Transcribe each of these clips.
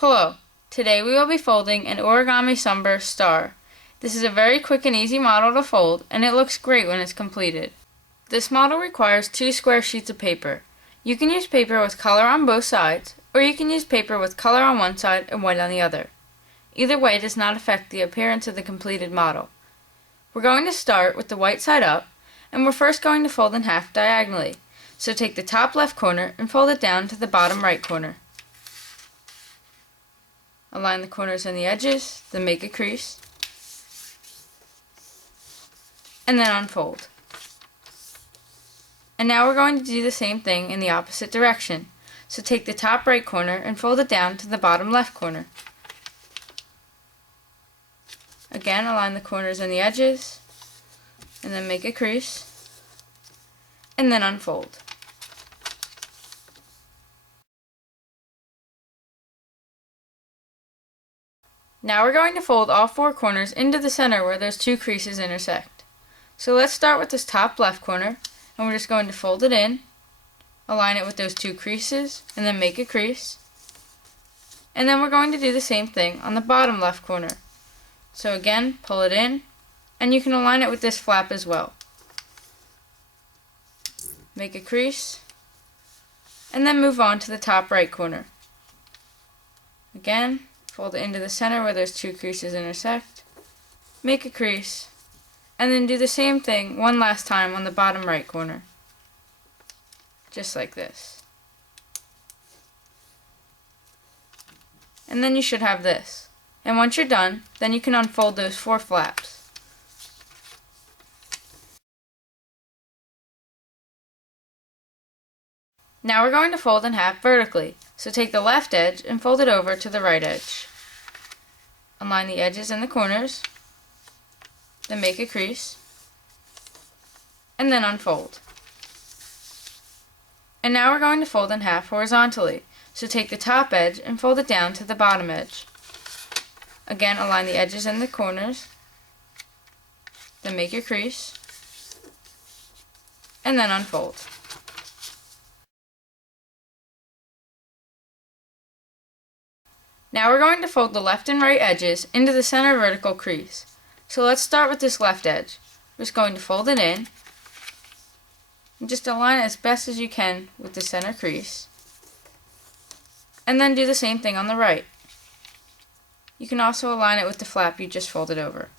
Hello, today we will be folding an Origami Sunburst Star. This is a very quick and easy model to fold, and it looks great when it's completed. This model requires 2 square sheets of paper. You can use paper with color on both sides, or you can use paper with color on one side and white on the other. Either way does not affect the appearance of the completed model. We're going to start with the white side up, and we're first going to fold in half diagonally. So take the top left corner and fold it down to the bottom right corner. Align the corners and the edges, then make a crease, and then unfold. And now we're going to do the same thing in the opposite direction. So take the top right corner and fold it down to the bottom left corner. Again, align the corners and the edges, and then make a crease, and then unfold. Now we're going to fold all 4 corners into the center where those 2 creases intersect. So let's start with this top left corner, and we're just going to fold it in, align it with those 2 creases, and then make a crease. And then we're going to do the same thing on the bottom left corner. So again, pull it in, and you can align it with this flap as well. Make a crease, and then move on to the top right corner. Again, fold it into the center where those 2 creases intersect, make a crease, and then do the same thing one last time on the bottom right corner. Just like this. And then you should have this. And once you're done, then you can unfold those 4 flaps. Now we're going to fold in half vertically. So take the left edge and fold it over to the right edge. Align the edges and the corners, then make a crease, and then unfold. And now we're going to fold in half horizontally. So take the top edge and fold it down to the bottom edge. Again, align the edges and the corners, then make your crease, and then unfold. Now we're going to fold the left and right edges into the center vertical crease. So let's start with this left edge. We're just going to fold it in, and just align it as best as you can with the center crease. And then do the same thing on the right. You can also align it with the flap you just folded over.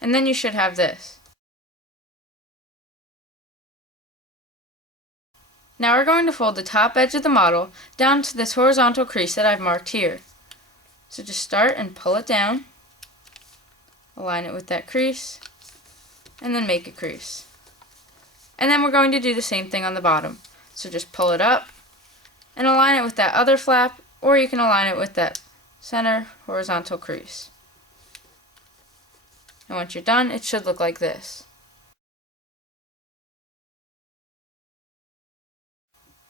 And then you should have this. Now we're going to fold the top edge of the model down to this horizontal crease that I've marked here. So just start and pull it down, align it with that crease, and then make a crease. And then we're going to do the same thing on the bottom. So just pull it up and align it with that other flap, or you can align it with that center horizontal crease. And once you're done, it should look like this.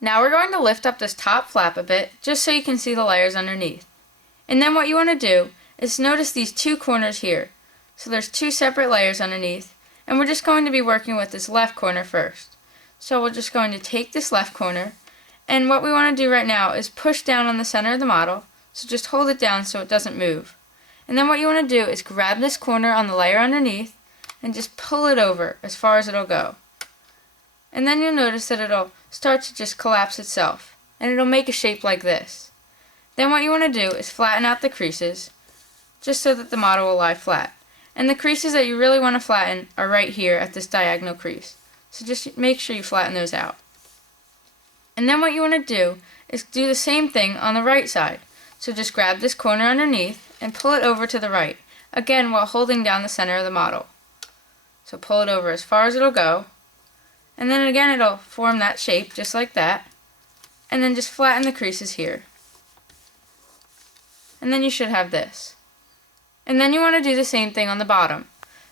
Now we're going to lift up this top flap a bit, just so you can see the layers underneath. And then what you want to do is notice these 2 corners here. So there's 2 separate layers underneath, and we're just going to be working with this left corner first. So we're just going to take this left corner, and what we want to do right now is push down on the center of the model, so just hold it down so it doesn't move. And then what you want to do is grab this corner on the layer underneath, and just pull it over as far as it'll go. And then you'll notice that it'll start to just collapse itself, and it'll make a shape like this. Then what you want to do is flatten out the creases, just so that the model will lie flat. And the creases that you really want to flatten are right here at this diagonal crease. So just make sure you flatten those out. And then what you want to do is do the same thing on the right side. So just grab this corner underneath and pull it over to the right, again while holding down the center of the model. So pull it over as far as it'll go. And then again it'll form that shape just like that, and then just flatten the creases here. And then you should have this. And then you want to do the same thing on the bottom.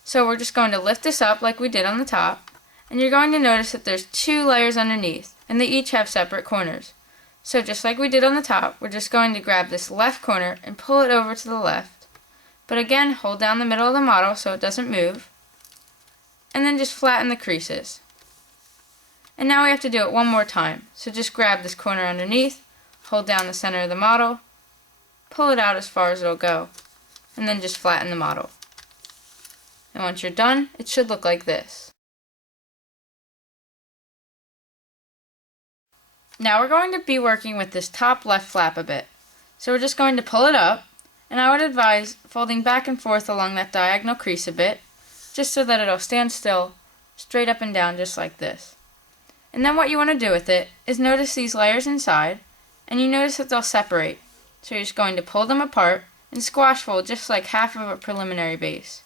So we're just going to lift this up like we did on the top, and you're going to notice that there's 2 layers underneath, and they each have separate corners. So just like we did on the top, we're just going to grab this left corner and pull it over to the left. But again, hold down the middle of the model so it doesn't move, and then just flatten the creases. And now we have to do it one more time. So just grab this corner underneath, hold down the center of the model, pull it out as far as it'll go, and then just flatten the model. And once you're done, it should look like this. Now we're going to be working with this top left flap a bit. So we're just going to pull it up, and I would advise folding back and forth along that diagonal crease a bit, just so that it'll stand still, straight up and down just like this. And then what you want to do with it is notice these layers inside, and you notice that they'll separate. So you're just going to pull them apart and squash fold just like half of a preliminary base.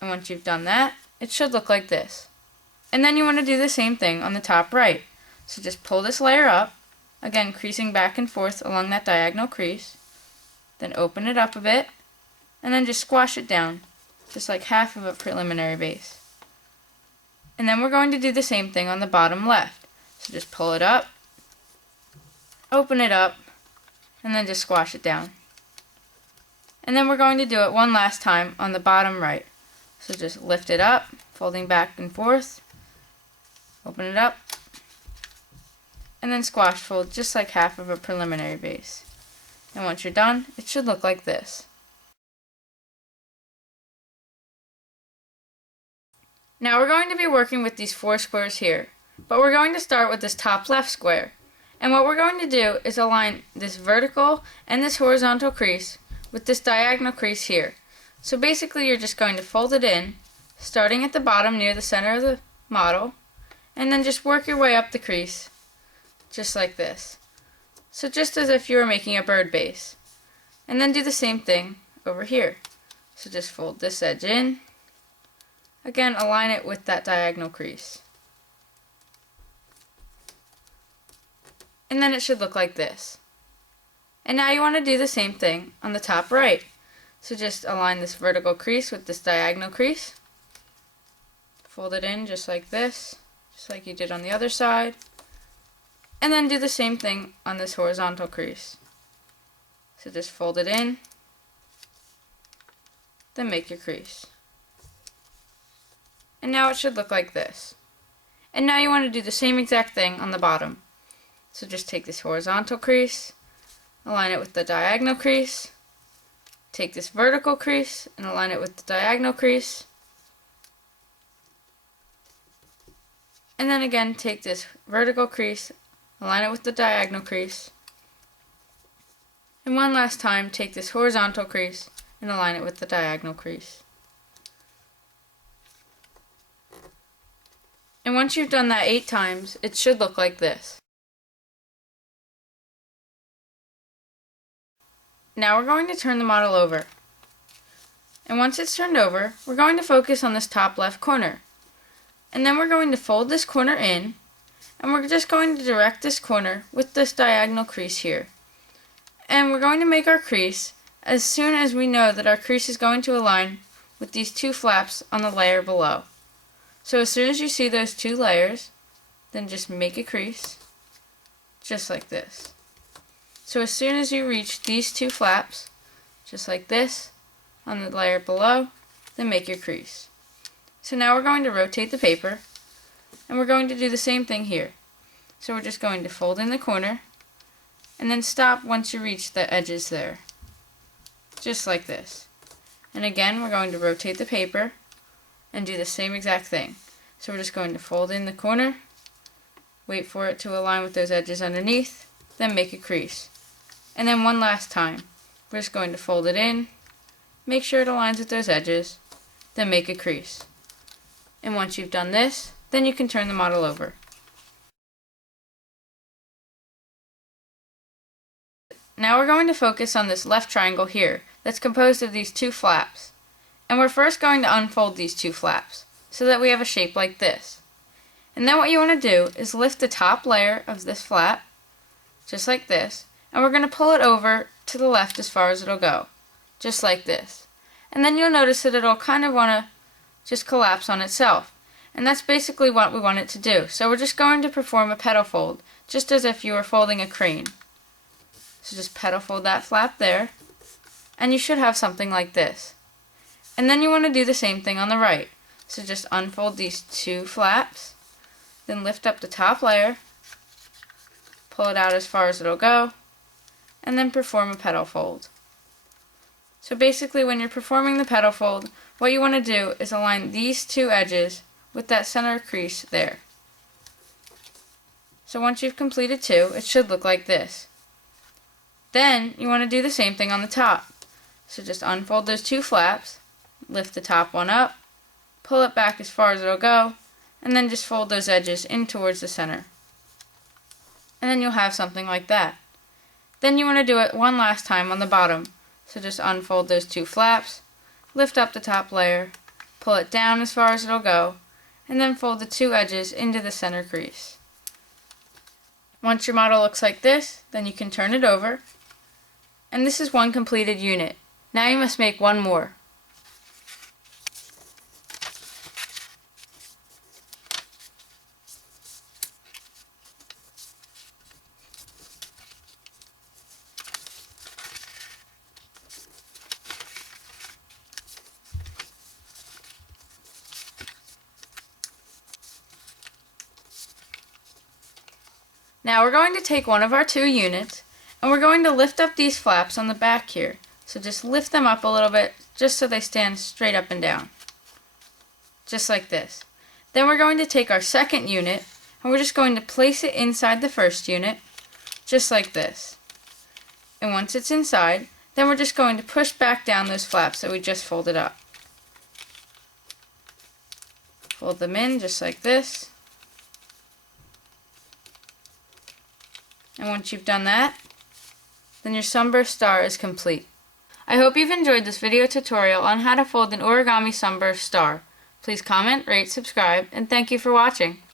And once you've done that, it should look like this. And then you want to do the same thing on the top right. So just pull this layer up, again creasing back and forth along that diagonal crease, then open it up a bit, and then just squash it down, just like half of a preliminary base. And then we're going to do the same thing on the bottom left. So just pull it up, open it up, and then just squash it down. And then we're going to do it one last time on the bottom right. So just lift it up, folding back and forth, open it up, and then squash fold just like half of a preliminary base. And once you're done, it should look like this. Now we're going to be working with these 4 squares here, but we're going to start with this top left square. And what we're going to do is align this vertical and this horizontal crease with this diagonal crease here. So basically you're just going to fold it in, starting at the bottom near the center of the model, and then just work your way up the crease, just like this. So just as if you were making a bird base. And then do the same thing over here. So just fold this edge in. Again, align it with that diagonal crease. And then it should look like this. And now you want to do the same thing on the top right. So just align this vertical crease with this diagonal crease. Fold it in just like this, just like you did on the other side. And then do the same thing on this horizontal crease. So just fold it in, then make your crease. And now it should look like this. And now you want to do the same exact thing on the bottom. So just take this horizontal crease, align it with the diagonal crease, take this vertical crease and align it with the diagonal crease, and then again take this vertical crease, align it with the diagonal crease, and one last time take this horizontal crease and align it with the diagonal crease. And once you've done that 8 times, it should look like this. Now we're going to turn the model over. And once it's turned over, we're going to focus on this top left corner. And then we're going to fold this corner in, and we're just going to direct this corner with this diagonal crease here. And we're going to make our crease as soon as we know that our crease is going to align with these 2 flaps on the layer below. So as soon as you see those 2 layers, then just make a crease, just like this. So as soon as you reach these 2 flaps, just like this, on the layer below, then make your crease. So now we're going to rotate the paper, and we're going to do the same thing here. So we're just going to fold in the corner, and then stop once you reach the edges there, just like this. And again, we're going to rotate the paper, and do the same exact thing. So we're just going to fold in the corner, wait for it to align with those edges underneath, then make a crease. And then one last time, we're just going to fold it in, make sure it aligns with those edges, then make a crease. And once you've done this, then you can turn the model over. Now we're going to focus on this left triangle here that's composed of these 2 flaps. And we're first going to unfold these 2 flaps so that we have a shape like this. And then what you want to do is lift the top layer of this flap, just like this, and we're going to pull it over to the left as far as it'll go, just like this. And then you'll notice that it'll kind of want to just collapse on itself. And that's basically what we want it to do. So we're just going to perform a petal fold, just as if you were folding a crane. So just petal fold that flap there, and you should have something like this. And then you want to do the same thing on the right. So just unfold these 2 flaps, Then lift up the top layer, pull it out as far as it'll go, and then perform a petal fold. So basically when you're performing the petal fold, what you want to do is align these two edges with that center crease there. So once you've completed two, it should look like this. Then you want to do the same thing on the top. So just unfold those two flaps, lift the top one up, pull it back as far as it'll go, and then just fold those edges in towards the center. And then you'll have something like that. Then you want to do it one last time on the bottom. So just unfold those two flaps, lift up the top layer, pull it down as far as it'll go, and then fold the two edges into the center crease. Once your model looks like this, then you can turn it over. And this is one completed unit. Now you must make one more. Now we're going to take one of our two units and we're going to lift up these flaps on the back here. So just lift them up a little bit just so they stand straight up and down. Just like this. Then we're going to take our second unit and we're just going to place it inside the first unit just like this. And once it's inside, then we're just going to push back down those flaps that we just folded up. Fold them in just like this. And once you've done that, then your Sunburst Star is complete. I hope you've enjoyed this video tutorial on how to fold an Origami Sunburst Star. Please comment, rate, subscribe, and thank you for watching.